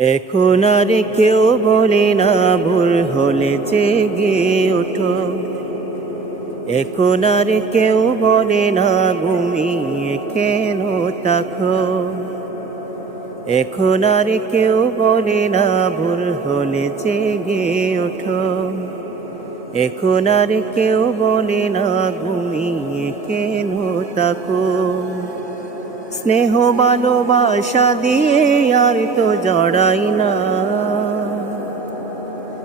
এখন আর কেউ বলে না ভোর হলে জেগে ওঠো। এখন আর কেউ বলে না ঘুমিয়ে কেন থাকো। এখন আর কেউ বলে না ভোর হলে জেগে ওঠো। এখন আর কেউ বলে না ঘুমিয়ে কেন থাকো। স্নেহ ভালোবাসা দিয়ে আর তো জড়াই না,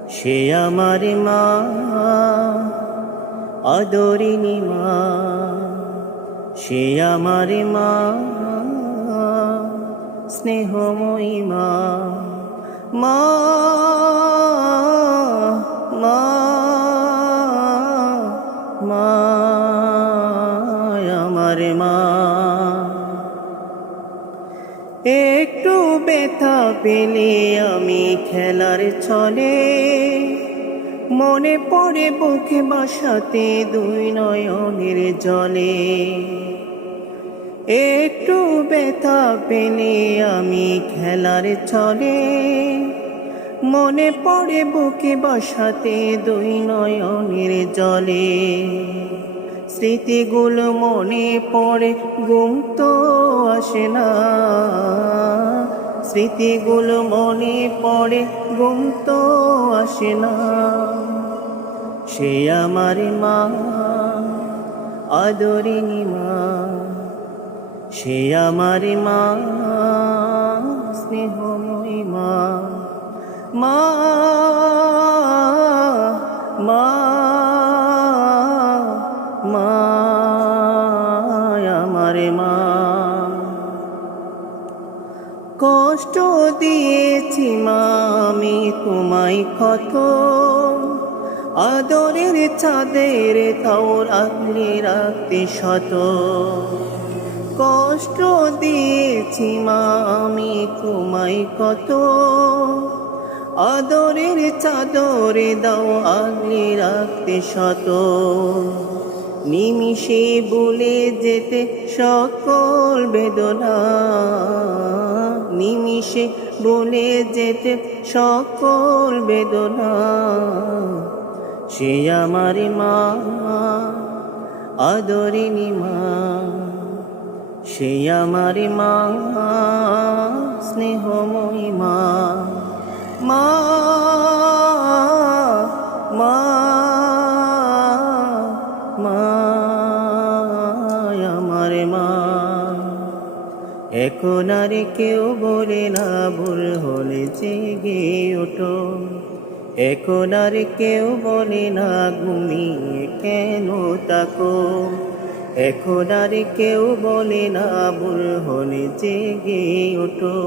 সে আমার মা, আদরিনী মা। সে আমার মা, স্নেহময়ী মা। মা, মা, মা, আমার মা। একটু ব্যথা পেলে আমি খেলার ছলে মনে পড়ে বুকে বাসাতে দুই নয়নের জলে। একটু ব্যথা পেলে আমি খেলার ছলে মনে পড়ে বুকে বাসাতে দুই নয়নের জলে। স্মৃতিগুলো মনে পড়ে ঘুম তো আসে না, স্মৃতিগুলো মনে পড়ে ঘুম তো আসে না। সে আমার মা, আদরিনী মা। সে আমার মা, স্নেহময়ী মা। মা, মা, মা, আমার মা। কষ্ট দিয়েছি মা আমি তোমায় কত, আদরের চাঁদের তাও আগলে রাখতে শত। কষ্ট দিয়েছি মা আমি তোমায় কত, আদরের চাদরে দাও আগলে রাখতে শত। নিমিষে ভুলে যেতে সকল বেদনা, নিমিষে ভুলে যেতে সকল বেদনা। সে আমার মা, আদরিনী মা। সে আমার মা, স্নেহময়ী মা। মা, মা, মা, আমার মা। এখন আর কেউ বলে না ভোর হলে জেগে ওঠো। এখন আর কেউ বলে না ঘুমিয়ে কেন থাকো। এখন আর কেউ বলে না ভোর হলে জেগে ওঠো।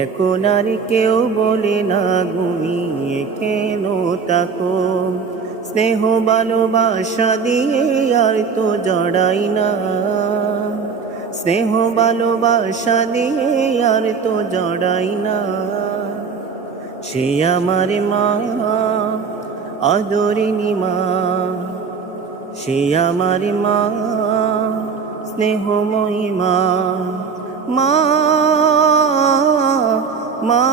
এখন আর কেউ বলে না ঘুমিয়ে কেন থাকো। স্নেহ ভালোবাসা দিয়ে আর তো জড়াই না, স্নেহ ভালোবাসা দিয়ে আর তো জড়াই না। সে আমার মা, আদরিনী মা। সে আমার মা, স্নেহময়ী মা। মা, মা।